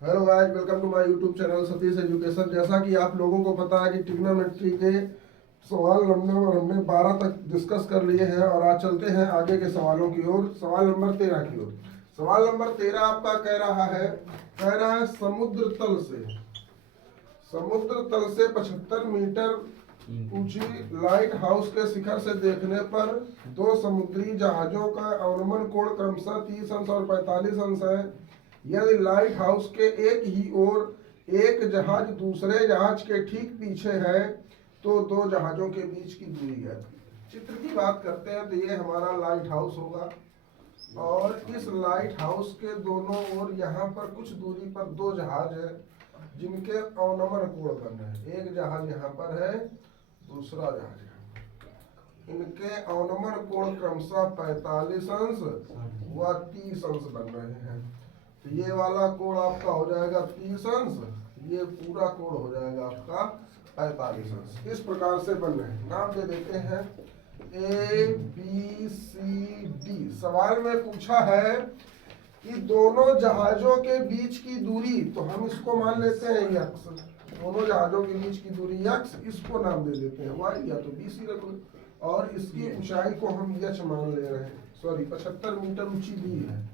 Hello guys, welcome to my YouTube channel Satish education. जैसा कि आप लोगों को पता है कि ट्रिग्नोमेट्री के सवाल नंबर हमने 12 तक डिस्कस कर लिए हैं और आज चलते हैं आगे के सवालों की ओर, सवाल नंबर 13 की ओर। सवाल नंबर 13 आपका कह रहा है समुद्र तल से 75 मीटर ऊंची लाइट हाउस के शिखर से देखने पर दो समुद्री जहाजों का अवनमन कोण क्रमशः 30 अंश और 45 अंश है। यदि लाइट हाउस के एक ही ओर एक जहाज दूसरे जहाज के ठीक पीछे है तो दो जहाजों के बीच की दूरी है। चित्र की बात करते हैं तो ये हमारा लाइट हाउस होगा और इस लाइट हाउस के दोनों ओर यहाँ पर कुछ दूरी पर दो जहाज है जिनके अवनमन कोण बन रहे हैं। एक जहाज यहाँ पर है, दूसरा जहाज है। इनके अवनमन कोण क्रमशः 45 अंश व 30 अंश बन रहे हैं। तो ये वाला कोण आपका हो जाएगा 30 अंश, ये पूरा कोण हो जाएगा आपका 45 अंश। इस प्रकार से बन रहे हैं। नाम दे देते हैं ए बी सी डी। सवाल में पूछा है कि दोनों जहाजों के बीच की दूरी, तो हम इसको मान लेते हैं यक्स। दोनों जहाजों के बीच की दूरी यक्स, इसको नाम दे देते हैं वाई या तो बी सी रख लो। और इसकी ऊंचाई को हम यच मान ले रहे हैं। सॉरी, 75 मीटर ऊंची दी है,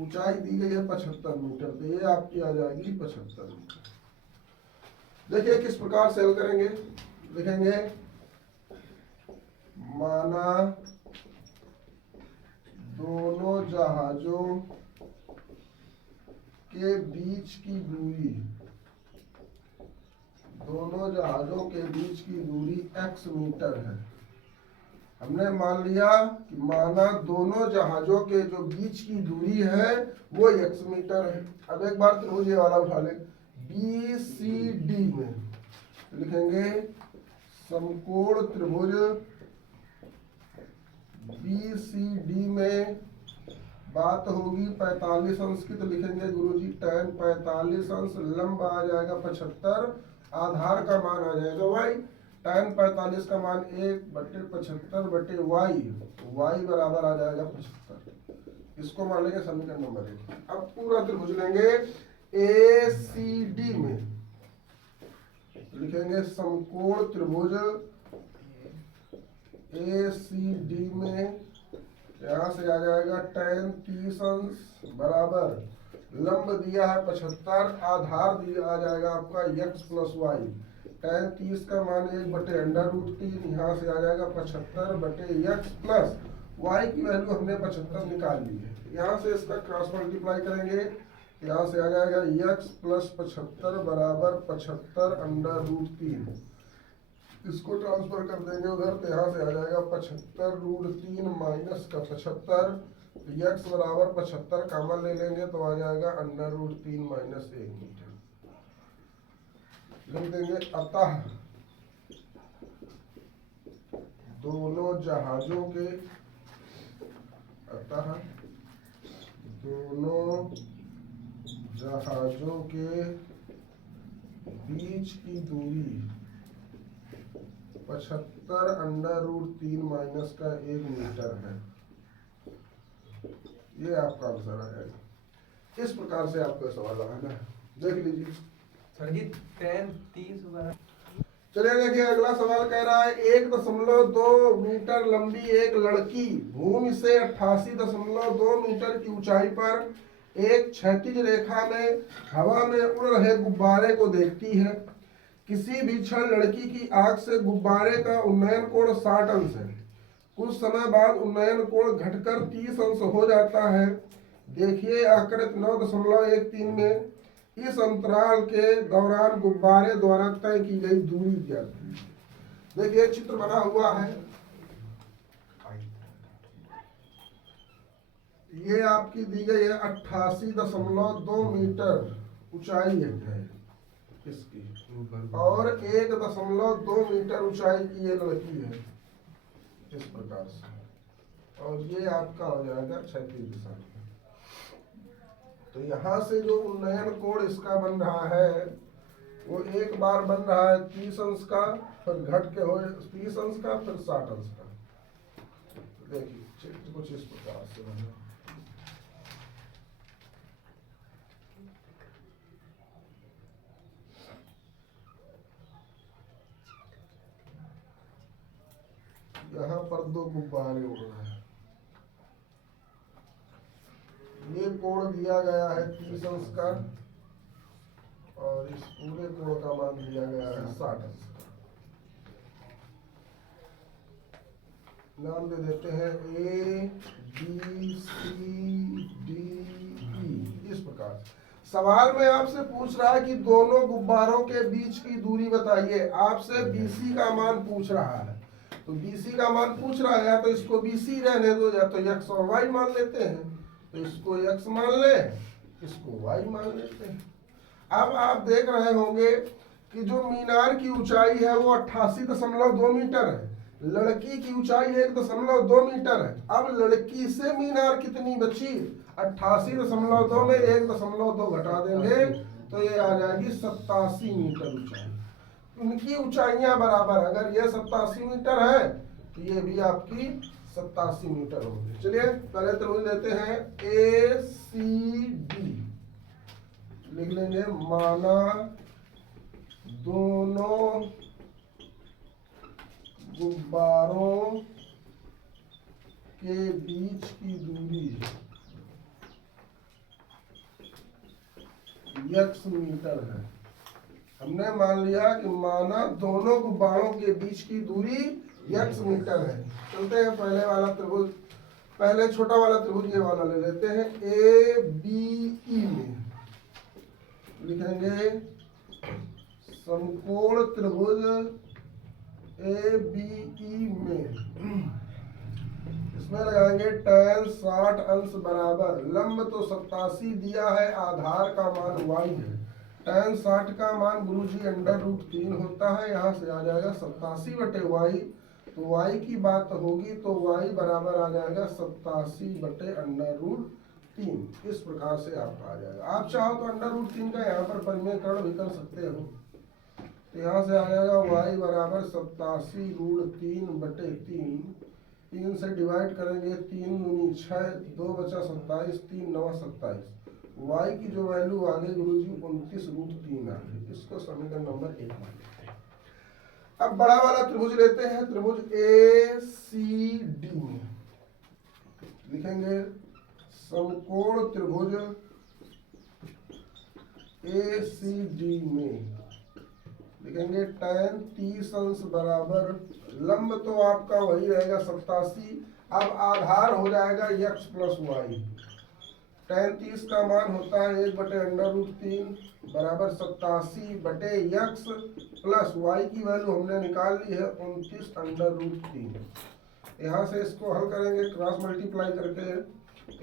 ऊंचाई दी गई है 75 मीटर, तो ये आपकी आ जाएगी 75 मीटर। देखिए किस प्रकार से हल करेंगे। लिखेंगे माना दोनों जहाजों के बीच की दूरी, दोनों जहाजों के बीच की दूरी x मीटर है। हमने मान लिया कि माना दोनों जहाजों के जो बीच की दूरी है वो x मीटर है। अब एक बार त्रिभुज ये वाला उठा ले, बी सी डी में लिखेंगे समकोण त्रिभुज बी सी डी में बात होगी 45 अंश की, तो लिखेंगे गुरुजी tan 45 अंश, लंब आ जाएगा 75, आधार का मान आ जाएगा y। tan 45 का मान 1/75/y, y बराबर आ जाएगा 75। इसको मान लेंगे समीकरण नंबर 1। अब पूरा त्रिभुज लेंगे ए सी डी में, लिखेंगे समकोण त्रिभुज ए सी डी में, यहाँ से आ जाएगा tan 30 अंश बराबर लंब दिया है 75, आधार दिया आ जाएगा आपका x प्लस वाई। tan 30 का मान 1/√3, यहाँ से आ जाएगा 75/x प्लस y की वैल्यू हमने 75 निकाल ली है। यहाँ से इसका क्रॉस मल्टीप्लाई करेंगे, यहाँ से आ जाएगा x प्लस 75 बराबर 75/√3। इसको ट्रांसफर कर देंगे उधर, तो यहाँ से आ जाएगा 75√3 माइनस का 75, तो x बराबर 75 कामन ले लेंगे तो आ जाएगा √3 माइनस 1 मीटर। लिख देंगे अतः दोनों जहाजों के बीच की दूरी 75 √3 माइनस का 1 मीटर है। ये आपका आंसर आ जाएगा। इस प्रकार से आपका सवाल आना है, देख लीजिए सर जी। tan 30 वगैरह। चलिए देखिए अगला सवाल कह रहा है 1.2 मीटर लंबी एक लड़की भूमि से 88.2 मीटर की ऊंचाई पर एक क्षैतिज रेखा में हवा में उड़ रहे गुब्बारे को देखती है। किसी भी क्षण लड़की की आंख से गुब्बारे का उन्नयन कोण 60 अंश है। कुछ समय बाद उन्नयन कोण घटकर 30 अंश हो जाता है। देखिए आकृति 9.13 में इस अंतराल के दौरान गुब्बारे द्वारा तय की गई दूरी ज्ञात है। देखिए चित्र बना हुआ है, ये आपकी दी गई है 88.2 मीटर ऊंचाई है इसकी, और 1.2 मीटर ऊंचाई की ये लड़की है इस प्रकार से, और ये आपका हो जाएगा क्षैतिज दिशा में। तो यहाँ से जो उन्नयन कोण इसका बन रहा है वो एक बार बन रहा है 30 अंश का, फिर घट के हो 30 अंश का, फिर 60 अंश का। देखिए चित्र कुछ इस प्रकार से बना। यहाँ पर दो गुब्बारे उड़ रहे हैं। ये कोण दिया गया है 30 अंश का और इस पूरे कोण का मान दिया गया है 60 अंश का। नाम दे देते हैं A B C D E। इस प्रकार सवाल में आपसे पूछ रहा है कि दोनों गुब्बारों के बीच की दूरी बताइए। आपसे BC का मान पूछ रहा है, तो BC का मान पूछ रहा है, या तो इसको BC रहने दो या तो x और y मान लेते हैं। तो इसको x मान ले, इसको y मान लेते हैं। अब आप देख रहे होंगे कि जो मीनार की ऊंचाई है वो 88.2 मीटर है, लड़की की ऊंचाई 1.2 मीटर है। अब लड़की से मीनार कितनी बची? 88.2 में 1.2 घटा देंगे तो ये आ जाएगी 87 मीटर ऊंचाई। उनकी ऊंचाइयां बराबर, अगर ये 87 मीटर है तो ये भी आपकी 87 मीटर होगी। चलिए पहले त्रिभुज लेते हैं ACD, लिख लेंगे माना दोनों गुब्बारों के बीच की दूरी x मीटर है। हमने मान लिया कि माना दोनों गुब्बारों के बीच की दूरी x मीटर है। चलते हैं पहले वाला त्रिभुज, पहले छोटा वाला त्रिभुज ये वाला ले लेते हैं। ABE में लिखेंगे समकोण त्रिभुज ABE में, इसमें लगाएंगे tan 60 अंश बराबर, लंब तो 87 दिया है, आधार का मान y है। tan 60 का मान गुरुजी √3 होता है, यहाँ से आ जाएगा 87/y। तो y की बात होगी तो y बराबर आ जाएगा 87/√3। इस प्रकार से आपका आ जाएगा। आप चाहो तो √3 का यहाँ पर परिमेयकरण भी कर सकते हो। तो यहाँ से आ जाएगा y बराबर 87√3/3। 3 से डिवाइड करेंगे, 3 दूनी 6, 2 बचा 27, 3 9 27। y की जो वैल्यू आ गई गुरुजी 29√3 आ गई। इसको समीकरण नंबर 1 मान लेते हैं। अब बड़ा वाला त्रिभुज लेते हैं, त्रिभुज ACD में लिखेंगे समकोण त्रिभुज ACD में लिखेंगे tan 30 अंश बराबर, लंब तो आपका वही रहेगा 87, अब आधार हो जाएगा x प्लस y। tan 30 का मान होता है 1/√3 बराबर 87/x प्लस y की वैल्यू हमने निकाल ली है 29√3। यहाँ से इसको हल करेंगे क्रॉस मल्टीप्लाई करके,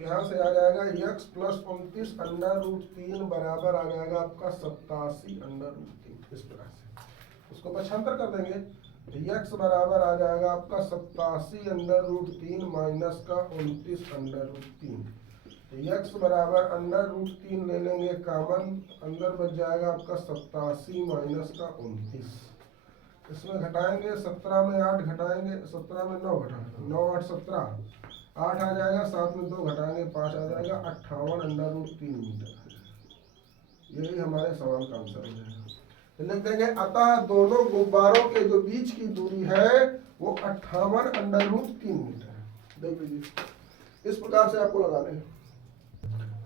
यहाँ से आ जाएगा x प्लस 29√3 बराबर आ जाएगा आपका 87√3। इस प्रकार से उसको पक्षांतर कर देंगे तो x बराबर आ जाएगा आपका 87√3 माइनस का 29√3। तो x बराबर √3 ले लेंगे कॉमन, अंदर बच जाएगा आपका 87 माइनस का 29। इसमें घटाएंगे, 17 में 8 घटाएंगे, 17 में 9 घटाएंगे, 9 8 17, 8 आ जाएगा, 7 में 2 घटाएंगे 5 आ जाएगा, 58√3 मीटर। यही हमारे सवाल का आंसर है। लिख देंगे अतः दोनों गुब्बारों के जो बीच की दूरी है वो 58√3 मीटर है। देख लीजिए इस प्रकार से आपको लगाने हैं।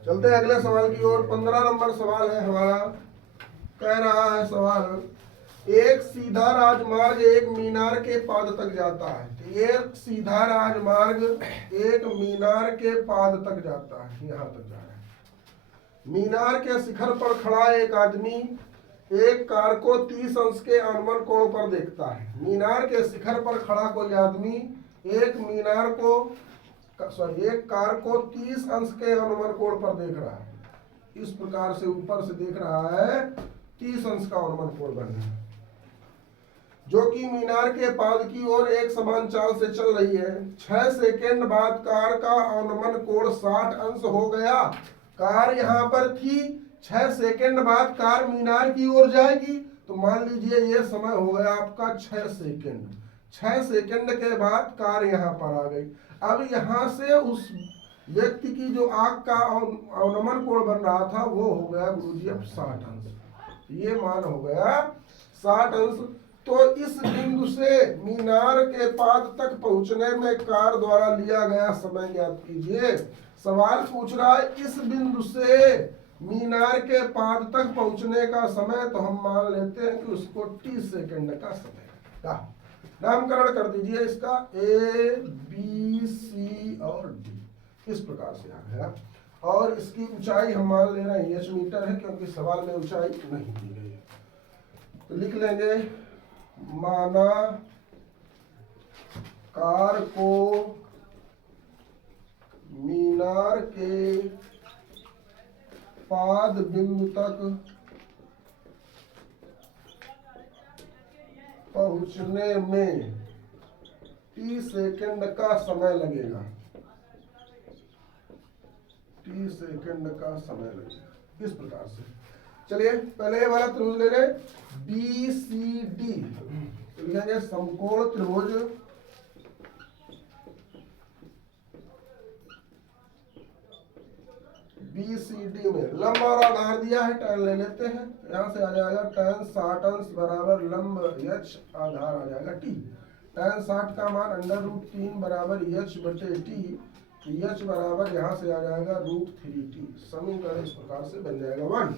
चलते हैं अगले सवाल की ओर। 15 नंबर सवाल है हमारा। कह रहा है सवाल, एक सीधा राजमार्ग एक मीनार के पाद तक जाता है। एक सीधा राजमार्ग एक मीनार के पाद तक जाता है, यहाँ तक जा रहा है। मीनार के शिखर पर खड़ा एक आदमी एक कार को 30 अंश के अनुमान कोण पर देखता है। मीनार के शिखर पर खड़ा कोई आदमी एक कार को 30 अंश के अनुमान कोण पर देख रहा है। इस प्रकार से ऊपर से देख रहा है, 30 अंश का अनुमान कोण बन रहा है, जो कि मीनार के पाद की ओर एक समान चाल से चल रही है। 6 सेकेंड बाद कार का अनुमान कोण 60 अंश हो गया। कार यहाँ पर थी, 6 सेकेंड बाद कार मीनार की ओर जाएगी, तो मान लीजिए ये समय हो गया आपका 6 सेकेंड। 6 सेकेंड के बाद कार यहाँ पर आ गई। अब यहाँ से उस व्यक्ति की जो आंख का अवनमन कोण बन रहा था वो हो गया गुरुजी अब 60 अंश। ये मान हो गया 60 अंश। तो इस बिंदु से मीनार के पाद तक पहुंचने में कार द्वारा लिया गया समय ज्ञात कीजिए। सवाल पूछ रहा है इस बिंदु से मीनार के पाद तक पहुंचने का समय, तो हम मान लेते हैं कि उसको टी सेकंड का समय का नामकरण कर दीजिए इसका ए बी सी और डी, इस प्रकार से आ गया। और इसकी ऊंचाई हम मान ले रहे हैं एच मीटर है, क्योंकि सवाल में ऊंचाई नहीं दी गई है। तो लिख लेंगे माना कार को मीनार के पाद बिंदु तक पहुंचने में टी सेकंड का समय लगेगा, टी सेकंड का समय लगेगा, इस प्रकार से। चलिए पहले ये वाला त्रिभुज ले लें बी सी डी, लिखेंगे समकोण त्रिभुज बी सी डी में लंब और आधार दिया है, tan ले लेते हैं। यहाँ से आ जाएगा tan 60 अंश बराबर लंब h, आधार आ जाएगा t। tan 60 का मान √3 बराबर h बटे t, h बराबर यहाँ से आ जाएगा √3t। समीकरण इस प्रकार से बन जाएगा 1।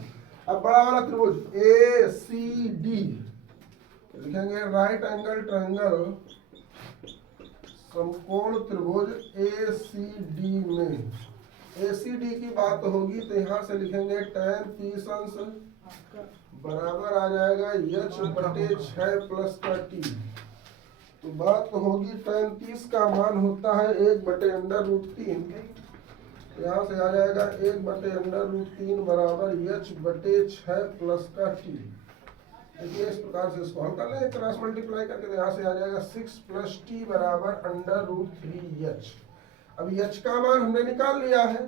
अब बड़ा वाला त्रिभुज ए सी डी लिखेंगे राइट एंगल ट्रायंगल समकोण त्रिभुज ए सी डी में ACD की बात होगी तो यहाँ से लिखेंगे tan 30 अंश बराबर आ जाएगा h बटे 6 प्लस का t। तो बात होगी tan 30 का मान होता है 1 बटे √3, यहाँ से आ जाएगा 1 बटे √3 बराबर h बटे 6 प्लस का t। देखिए इस प्रकार से इसको हल कर लें, क्रॉस मल्टीप्लाई करके, तो यहाँ से आ जाएगा 6 प्लस t बराबर √3h। अब h का मान हमने निकाल लिया है,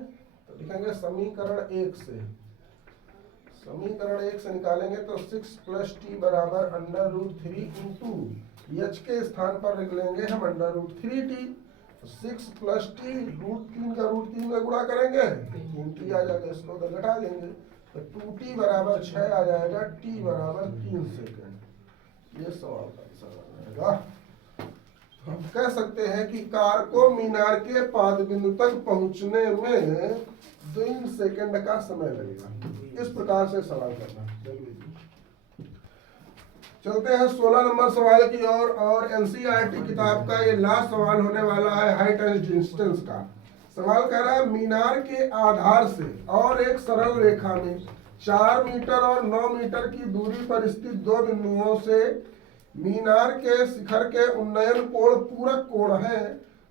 तो लिखेंगे समीकरण 1 से, समीकरण 1 से निकालेंगे तो 6 प्लस टी बराबर √3 इंटू h के स्थान पर लिख लेंगे हम √3t। 6 प्लस टी √3 का √3 में गुणा करेंगे 3t आ जाएगा, इसको उधर घटा देंगे तो 2t बराबर 6 आ जाएगा, t बराबर 3 सेकंड। ये सवाल का आंसर आ जाएगा। हम कह सकते हैं कि कार को मीनार के पाद बिंदु तक पहुंचने में 3 सेकंड का समय लगेगा। इस प्रकार से सवाल करना। चलते हैं 16 नंबर सवाल की ओर, और एनसीईआरटी किताब का ये लास्ट सवाल होने वाला है हाइट एंड डिस्टेंस का। सवाल कह रहा है मीनार के आधार से और एक सरल रेखा में 4 मीटर और 9 मीटर की दूरी पर स्थित दो बिंदुओं से मीनार के शिखर के उन्नयन कोण पूरक कोण है,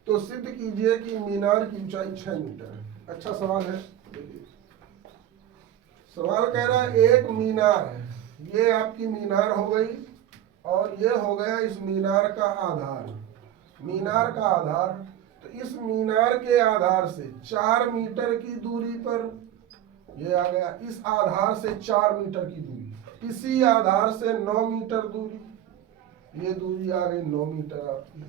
तो सिद्ध कीजिए कि मीनार की ऊंचाई 6 मीटर है। अच्छा सवाल है। सवाल कह रहा है एक मीनार है, ये आपकी मीनार हो गई और ये हो गया इस मीनार का आधार, मीनार का आधार। तो इस मीनार के आधार से 4 मीटर की दूरी पर ये आ गया, इस आधार से 4 मीटर की दूरी, इसी आधार से 9 मीटर दूरी, ये दूरी आ गई 9 मीटर आपकी।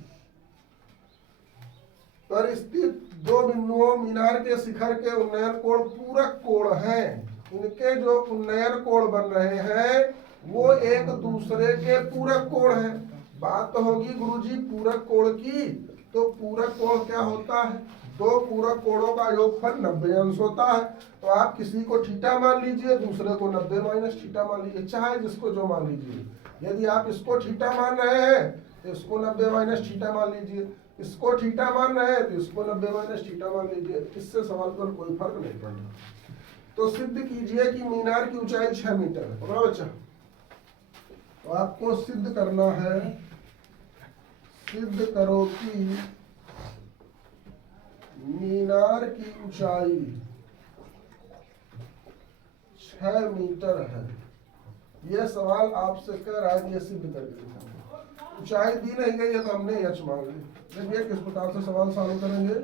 पर स्थित दो बिंदुओं मीनार के शिखर के उन्नयन कोण पूरक कोण हैं। इनके जो उन्नयन कोण बन रहे हैं वो एक दूसरे के पूरक कोण हैं। बात तो होगी गुरुजी पूरक कोण की, तो पूरक कोण क्या होता है? दो पूरक कोणों का योगफल 90 अंश होता है। तो आप किसी को थीटा मान लीजिए, दूसरे को 90 माइनस थीटा मान लीजिए, चाहे जिसको जो मान लीजिए। यदि आप इसको थीटा मान रहे हैं तो इसको 90 माइनस थीटा मान लीजिए, इसको थीटा मान रहे हैं तो इसको 90 माइनस थीटा मान लीजिए, इससे सवाल पर कोई फर्क नहीं पड़ता। तो सिद्ध कीजिए कि मीनार की ऊंचाई 6 मीटर है। पकड़ो बच्चा, तो आपको सिद्ध करना है, सिद्ध करो कि मीनार की ऊंचाई 6 मीटर है। यह सवाल आपसे कह रहा है, ये सिद्ध करके दिखाओ। ऊंचाई दी नहीं गई है तो हमने h मान ली। देखिए किस प्रकार से सवाल सॉल्व करेंगे।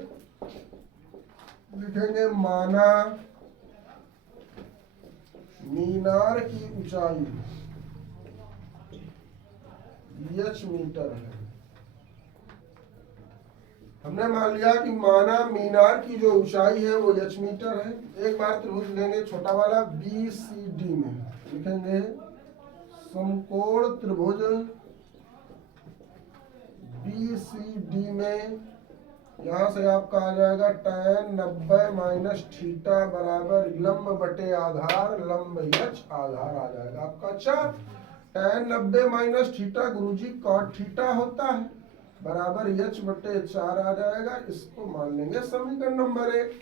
लिखेंगे माना मीनार की ऊंचाई h मीटर है। हमने मान लिया कि माना मीनार की जो ऊंचाई है वो h मीटर है। एक बार त्रिभुज लेंगे छोटा वाला BCD में, लिखेंगे समकोण त्रिभुज BCD में यहाँ से आपका आ जाएगा tan 90 माइनस थीटा बराबर लंब बटे आधार लंब h आधार आ जाएगा आपका 4। tan 90 माइनस थीटा गुरुजी cot थीटा होता है बराबर h बटे 4 आ जाएगा। इसको मान लेंगे समीकरण नंबर 1।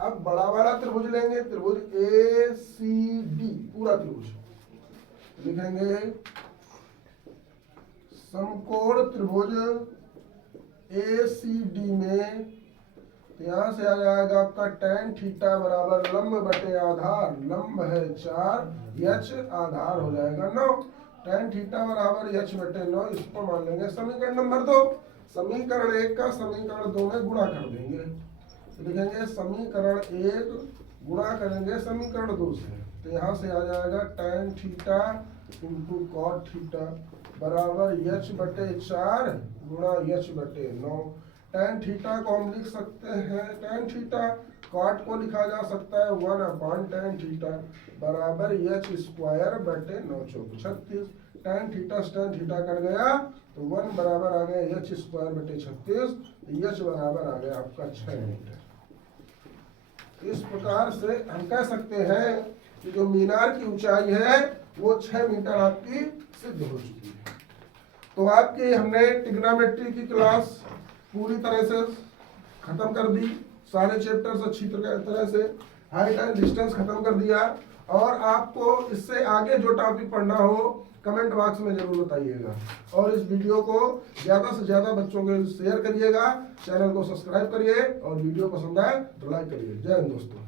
अब बड़ा वाला त्रिभुज लेंगे, त्रिभुज ACD पूरा त्रिभुज लिखेंगे समकोण त्रिभुज ACD में यहाँ से आ जाएगा आपका tan थीटा बराबर लंब बटे आधार लंब है 4 h आधार हो जाएगा 9। tan थीटा बराबर h बटे 9 इसको मान लेंगे समीकरण नंबर 2। समीकरण 1 का समीकरण 2 में गुणा कर देंगे, लिखेंगे समीकरण 1 गुणा करेंगे समीकरण 2 से, तो यहाँ से आ जाएगा tan theta into cot theta बराबर h बटे 4 गुणा h बटे 9। tan थीटा को हम लिख सकते हैं tan थीटा, कॉट को लिखा जा सकता है 1 अपॉन tan थीटा बराबर h स्क्वायर बटे 9 चौक 36। tan थीटा से tan थीटा कट गया तो 1 बराबर आ गया h स्क्वायर बटे 36, h बराबर आ गया आपका 6 मीटर। इस प्रकार से हम कह सकते हैं कि जो मीनार की ऊंचाई है वो 6 मीटर आपकी सिद्ध हो चुकी है। तो आपकी हमने ट्रिग्नोमेट्री की क्लास पूरी तरह से खत्म कर दी, सारे चैप्टर्स अच्छी तरह से हाइट एंड डिस्टेंस खत्म कर दिया। और आपको इससे आगे जो टॉपिक पढ़ना हो कमेंट बॉक्स में जरूर बताइएगा, और इस वीडियो को ज़्यादा से ज़्यादा बच्चों के शेयर करिएगा, चैनल को सब्सक्राइब करिए और वीडियो पसंद आए तो लाइक करिए। जय हिंद दोस्तों।